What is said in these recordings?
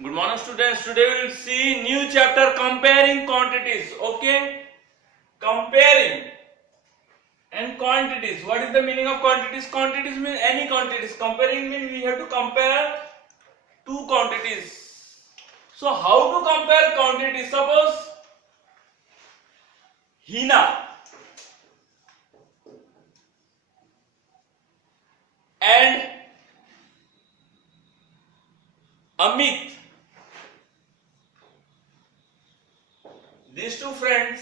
Good morning, students. Today we will see new chapter comparing quantities. Okay, comparing and quantities. What is the meaning of quantities? Quantities mean any quantities. Comparing means we have to compare two quantities. So how to compare quantities? Suppose Hina and Amit, these two friends,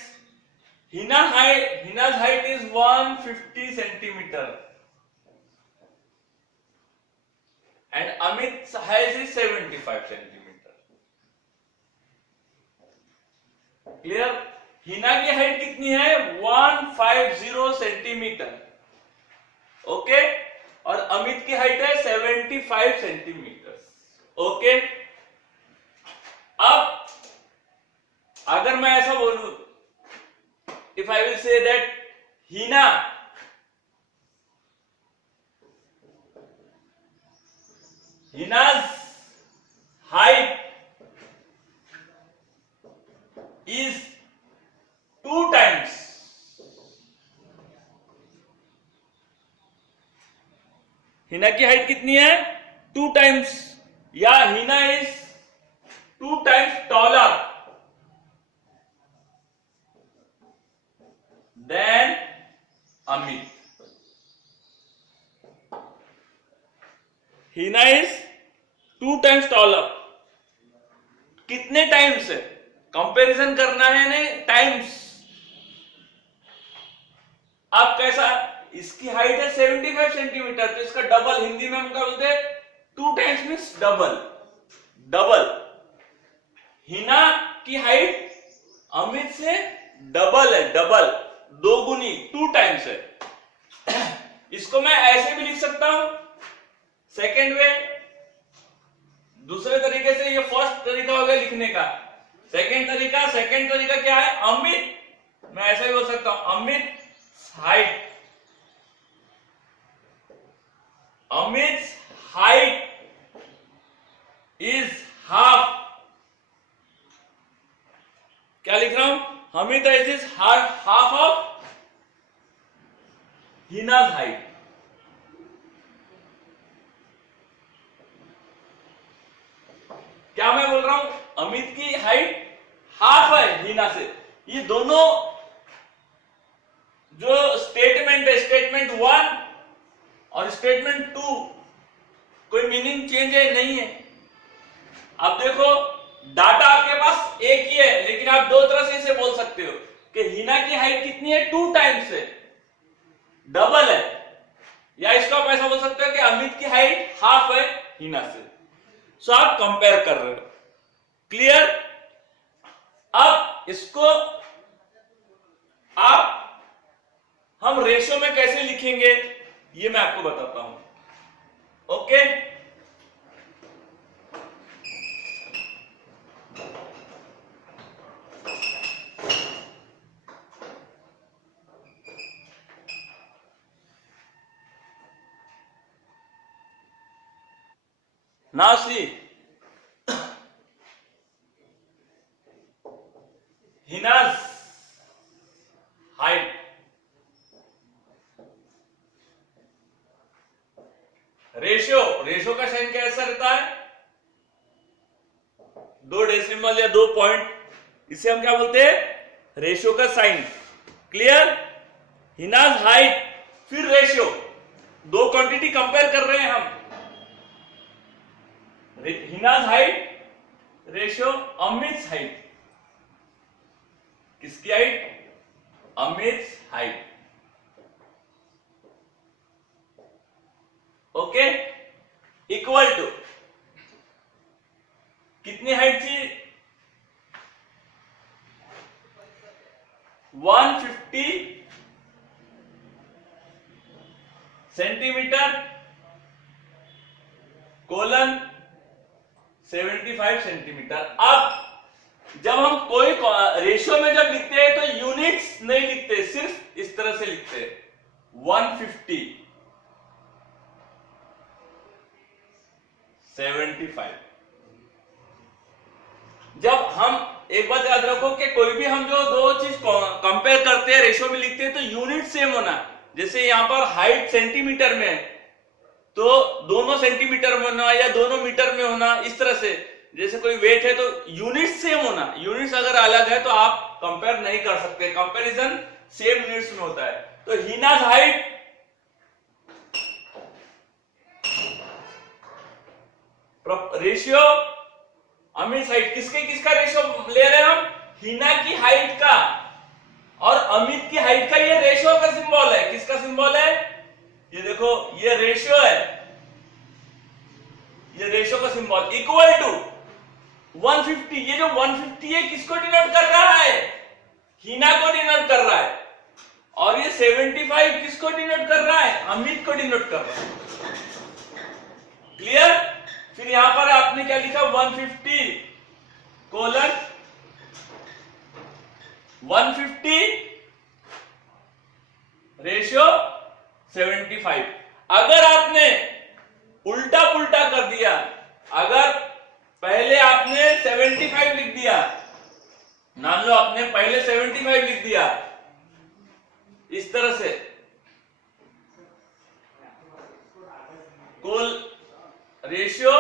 Hina's height is 150 centimeter and Amit's height is 75 centimeter. Clear? Hina की height कितनी है? 150 centimetre. Okay, और अमित की height है 75 centimetre. Okay, अब अगर मैं ऐसा बोलूं, if I will say that हिना's height is 2 times हिना की हाइट कितनी है? 2 टाइम्स, या Hina is 2 times taller than Amit. Hina is 2 times taller. कितने टाइम्स है? कंपैरिजन करना है ने टाइम्स. अब कैसा? इसकी हाइट है 75 सेंटीमीटर, तो इसका डबल, हिंदी में हम क्या बोलते हैं? 2 टाइम्स मीन्स डबल. हिना की हाइट अमित से डबल है, डबल, 2 गुनी, 2 टाइम्स है. इसको मैं ऐसे भी लिख सकता हूं, सेकेंड वे. दूसरे तरीके से, ये फर्स्ट तरीका हो गया लिखने का. सेकेंड तरीका क्या है? अमित, मैं ऐसा भी बोल सकता हूं, Amit's height is half. क्या लिख रहा हूं? Amit is half of Hina's height. क्या मैं बोल रहा हूं? अमित की हाइट हाफ है हिना से. ये दोनों जो स्टेटमेंट है, स्टेटमेंट 1 और स्टेटमेंट 2, कोई मीनिंग चेंज है? नहीं है. अब देखो, डाटा आपके पास एक ही है, लेकिन आप दो तरह से इसे बोल सकते हो कि हिना की हाइट कितनी है? 2 टाइम्स है, डबल है. या इसको आप ऐसा बोल सकते हो कि अमित की हाइट हाफ है हिना से. सो आप कंपेयर कर रहे हो. क्लियर? अब इसको हम रेशियो में कैसे लिखेंगे ये मैं आपको बताता हूं. Okay, now see, Hina's height, ratio का साइन कैसा रहता है? 2 डेसिमल या 2 पॉइंट, इसे हम क्या बोलते हैं? रेशियो का साइन. क्लियर? हिना's हाइट फिर रेशियो, 2 क्वांटिटी कंपेयर कर रहे हैं हम. Hina's height ratio Amit's height. किसकी height? Amit's height. Okay, equal to कितनी हाइट थी? 150 सेंटीमीटर कोलन 75 सेंटीमीटर. अब जब हम कोई रेशियो में जब लिखते हैं तो यूनिट्स नहीं लिखते, सिर्फ इस तरह से लिखते हैं. 150 75. जब हम एक बात याद रखो कि कोई भी हम जो दो चीज कंपेयर करते हैं, रेशियो में लिखते हैं, तो यूनिट सेम होना। जैसे यहाँ पर हाइट सेंटीमीटर में है तो दोनों सेंटीमीटर में होना या दोनों मीटर में होना, इस तरह से। जैसे कोई वेट है तो यूनिट सेम होना, यूनिट्स अगर अलग है तो आप कंपेयर नहीं कर सकते, कंपैरिजन सेम यूनिट्स में होता है। तो Hina's height ratio Amit height, किसका रेशियो ले रहे हैं हम? हिना की हाइट का और अमित की हाइट का। ये रेशियो का सिंबल है। किसका सिंबल है? ये देखो, ये रेशियो है, ये रेशियो का सिंबल इक्वल टू 150। ये जो 150 है किसको डिनोट कर रहा है? हिना को डिनोट कर रहा है। और ये 75 किसको डिनोट कर रहा है? अमित को डिनोट कर रहा है। क्लियर? फिर यहां पर आपने क्या लिखा? 150 कोलन 150 रेशियो 75। अगर आपने उल्टा पुल्टा कर दिया, अगर पहले आपने 75 लिख दिया, मान लो आपने पहले 75 लिख दिया इस तरह से, कुल रेशियो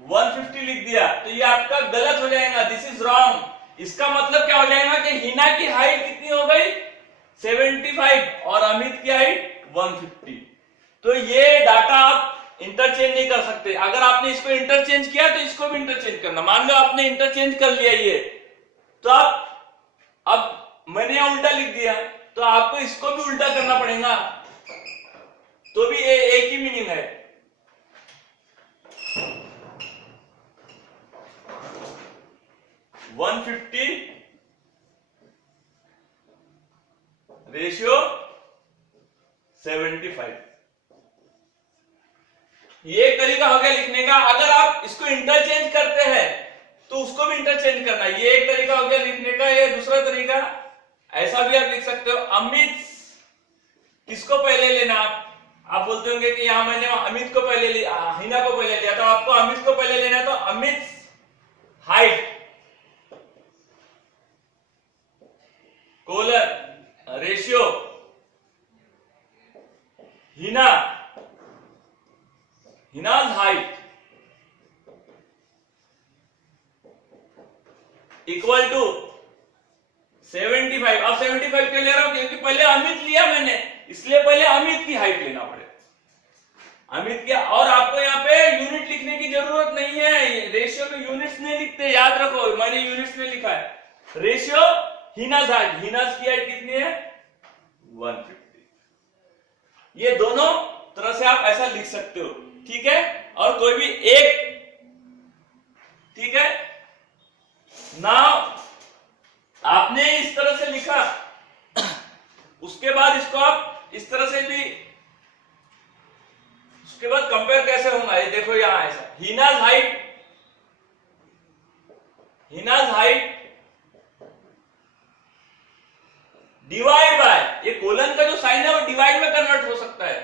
150 लिख दिया, तो ये आपका गलत हो जाएगा, दिस इज रॉन्ग। इसका मतलब क्या हो जाएगा कि हिना की हाइट कितनी हो गई? 75 और अमित की हाइट 150। तो ये डाटा आप इंटरचेंज नहीं कर सकते। अगर आपने इसको इंटरचेंज किया तो इसको भी इंटरचेंज करना। मान लो आपने इंटरचेंज कर लिया ये, तो आप, अब मैंने यहां उल्टा लिख दिया तो आपको इसको भी उल्टा करना पड़ेगा, तो भी एक ही मीनिंग है। $150 रेशियो 75। ये एक तरीका हो गया लिखने का। अगर आप इसको इंटरचेंज करते हैं तो उसको भी इंटरचेंज करना, ये एक तरीका हो गया लिखने का। ये दूसरा तरीका, ऐसा भी आप लिख सकते हो, अमित किसको पहले लेना। आप बोलते होंगे कि यहां मैंने अमित को पहले लिया, हिना को पहले लिया, तो आपको अमित को पहले लेना है। तो Amit height colon ratio Hina's height equal to 75। अब 75 क्यों ले रहा हूं? क्योंकि पहले अमित लिया मैंने, इसलिए पहले अमित की हाइट लेना पड़ेगा, अमित क्या। और आपको यहाँ पे यूनिट लिखने की जरूरत नहीं है, रेशियो में यूनिट्स नहीं लिखते, याद रखो, मैंने यूनिट्स में लिखा है। रेशियो हिनाज हाइट, हिनाज की हाइट कितनी है? 150। ये दोनों तरह से आप ऐसा लिख सकते हो, ठीक है। और कोई भी एक, ठीक है। नाउ आपने इस तरह से लिखा, उसके बाद इसको आप इस तरह से भी, उसके बाद कंपेयर कैसे होगा ये देखो। यहां ऐसा हिनाज हाइट डिवाइड बाय, ये कोलन का जो साइन है वो डिवाइड में कन्वर्ट हो सकता है,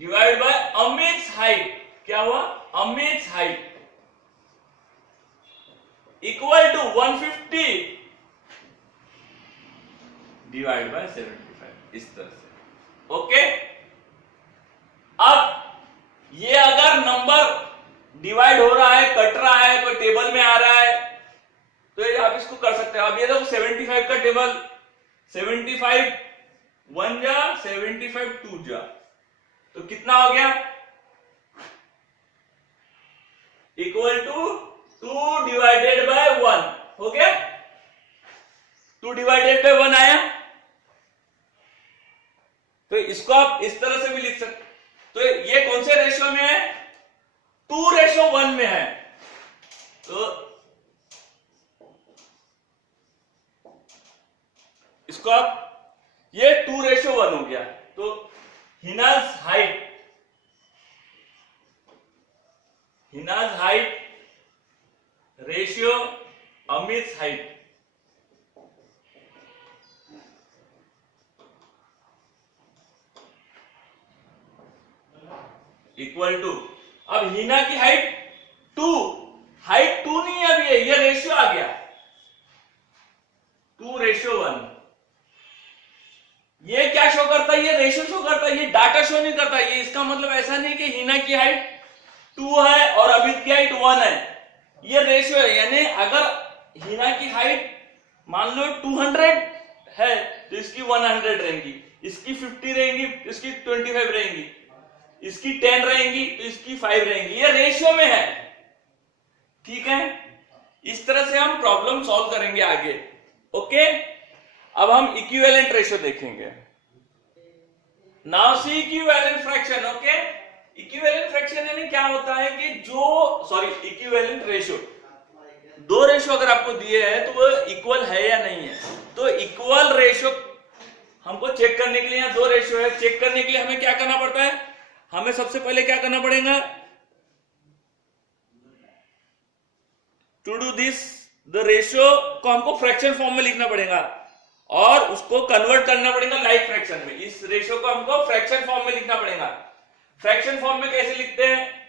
डिवाइड बाय अमित हाइट। क्या हुआ? Amit height equal to 150 divide by 75, इस तरह से। ओके। अब ये अगर नंबर डिवाइड हो रहा है, कट रहा है, कोई टेबल में आ रहा है, तो ये आप इसको कर सकते हैं। अब ये देखो 75 का टेबल, 75 1 जा, 75 2 जा, तो कितना हो गया? इक्वल टू 2 डिवाइडेड बाय 1 हो गया। 2 डिवाइडेड बाय 1 आया। तो इसको आप इस तरह से भी लिख सकते। तो ये कौन से रेशियो में है? 2:1 में है। तो इसको आप, ये 2:1 हो गया। तो Hina's height ratio Amit height equal to, अब हिना की हाइट 2 हाइट 2 नहीं है अभी, ये रेशियो आ गया 2:1। ये क्या शो करता है, ये रेशियो शो करता है, ये डाटा शो नहीं करता। ये इसका मतलब ऐसा नहीं कि हिना की हाइट 2 है और अमित की हाइट 1 है, ये रेशियो है। यानी अगर हिना की हाइट मान लो 200 है तो इसकी 100 रहेंगी, इसकी 50 रहेंगी, इसकी 25 रहेंगी, इसकी 10 रहेंगी तो इसकी 5 रहेंगी। ये रेशियो में है, ठीक है। इस तरह से हम प्रॉब्लम सॉल्व करेंगे आगे। ओके, अब हम इक्विवेलेंट रेशियो देखेंगे। Now see equivalent fraction. Okay, equivalent fraction यानी क्या होता है कि इक्विवेलेंट रेशियो, दो रेशियो अगर आपको दिए हैं तो वो इक्वल है या नहीं है। तो इक्वल रेशियो हमको चेक करने के लिए, यहाँ दो रेशियो है, चेक करने के लिए हमें क्या करना पड़ता है, हमें सबसे पहले क्या करना पड़ेगा, to do this the ratio को हमको फ्रैक्शन फॉर्म में लिखना पड़ेगा और उसको कन्वर्ट करना पड़ेगा लाइक फ्रैक्शन में। इस रेशियो को हमको फ्रैक्शन फॉर्म में लिखना पड़ेगा। फ्रैक्शन फॉर्म में कैसे लिखते हैं,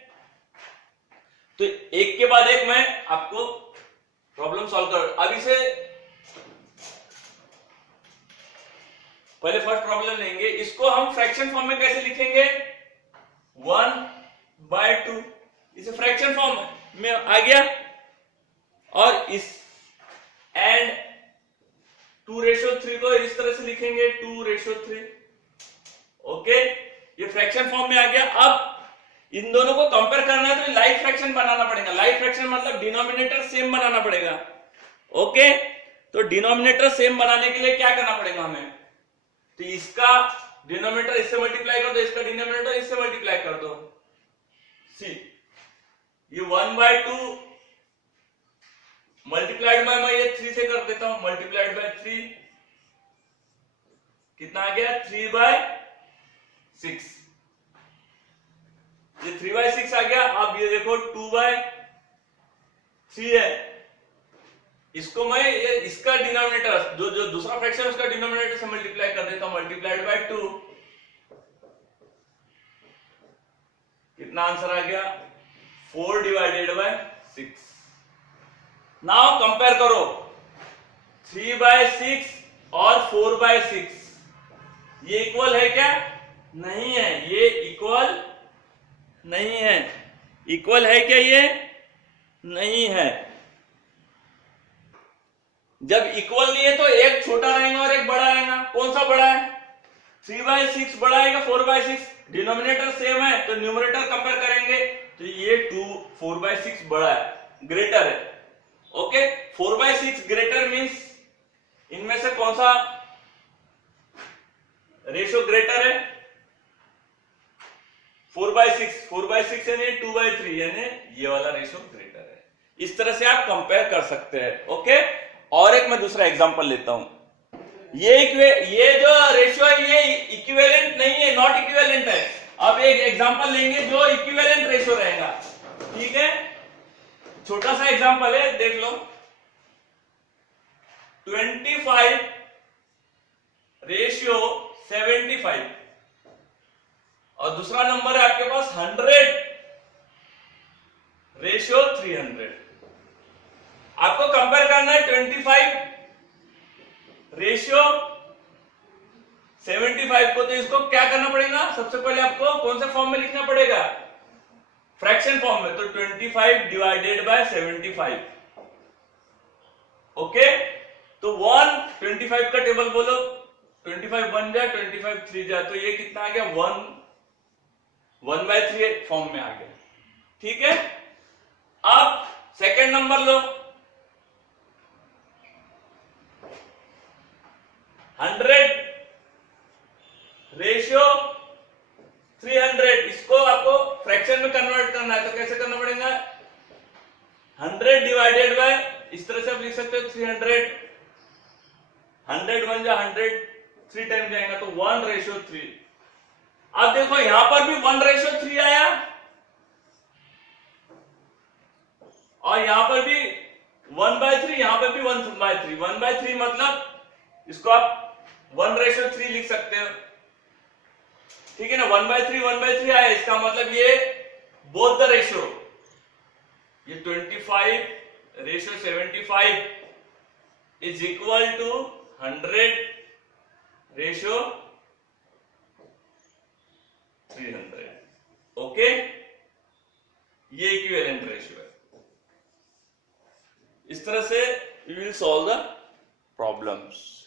तो एक के बाद एक मैं आपको प्रॉब्लम सॉल्व कर। अब इसे पहले फर्स्ट प्रॉब्लम लेंगे, इसको हम फ्रैक्शन फॉर्म में कैसे लिखेंगे, 1/2। इसे फ्रैक्शन फॉर्म में आ गया और इस एंड 2:3 को इस तरह से लिखेंगे 2:3। ओके, ये फ्रैक्शन फॉर्म में आ गया। अब इन दोनों को कंपेयर करना है तो लाइक फ्रैक्शन बनाना पड़ेगा। लाइक फ्रैक्शन मतलब डिनोमिनेटर सेम बनाना पड़ेगा। ओके, तो डिनोमिनेटर सेम बनाने के लिए क्या करना पड़ेगा हमें, तो इसका डिनोमिनेटर इससे मल्टीप्लाई कर दो, इसका डिनोमिनेटर इससे मल्टीप्लाई कर दो। सी, ये 1/2 मल्टीप्लाइड बाय, मैं ये 3 से कर देता हूं, मल्टीप्लाइड बाय 3 कितना आ गया, 3/6। ये 3/6 आ गया। अब ये देखो 2/3 है, इसको मैं ये इसका डिनोमिनेटर जो दूसरा फ्रैक्शन उसका डिनोमिनेटर से मल्टीप्लाई कर देता हूं, मल्टीप्लाइड बाय 2। कितना आंसर आ गया, 4/6। नाउ कंपेयर करो 3/6 और 4/6, ये इक्वल है क्या, नहीं है, ये इक्वल नहीं है। इक्वल है क्या, ये नहीं है। जब इक्वल नहीं है तो एक छोटा रहेगा और एक बड़ा रहेगा। कौन सा बड़ा है, 3/6 बड़ा आएगा 4/6। डिनोमिनेटर सेम है तो न्यूमरेटर कंपेयर करेंगे तो ये 4/6 बड़ा है, ग्रेटर है। ओके, 4/6 ग्रेटर मींस इनमें से कौन सा रेशियो ग्रेटर है, 4/6। 4/6 यानी 2/3 यानी ये वाला रेशियो ग्रेटर है। इस तरह से आप कंपेयर कर सकते हैं। ओके, और एक मैं दूसरा एग्जांपल लेता हूं। ये जो रेशियो है ये इक्विवेलेंट नहीं है, नॉट इक्विवेलेंट है। अब एक एग्जांपल लेंगे जो इक्विवेलेंट रेशियो रहेगा, ठीक है। छोटा सा एग्जांपल है, देख लो, 25:75 और दूसरा नंबर है आपके पास 100:300। आपको कंपेयर करना है 25:75 को, तो इसको क्या करना पड़ेगा, सबसे पहले आपको कौन से फॉर्म में लिखना पड़ेगा, फ्रैक्शन फॉर्म में। तो 25/75। ओके, तो 125 का टेबल बोलो, 25 1 जा, 25 3 जा, तो ये कितना आ गया, 1/3 फॉर्म में आ गया, ठीक है। अब सेकंड नंबर लो, 100:300। इसको आपको फ्रैक्शन में कन्वर्ट करना है तो कैसे करना पड़ेगा, 100 इस तरह से आप लिख सकते हो 300। 100 1 जा 100, 3 टाइम जाएगा तो 1:3। अब देखो यहां पर भी 1:3 आया और यहां पर भी 1/3, यहां पर भी 1/3। 1/3 मतलब इसको आप 1:3 लिख सकते हो, ठीक है ना। 1/3 1/3 आया, इसका मतलब ये बोथ द रेशियो ये 25:75 इज इक्वल टू 100:300. ओके, ये इक्विवेलेंट रेशियो है. इस तरह से we will solve the problems.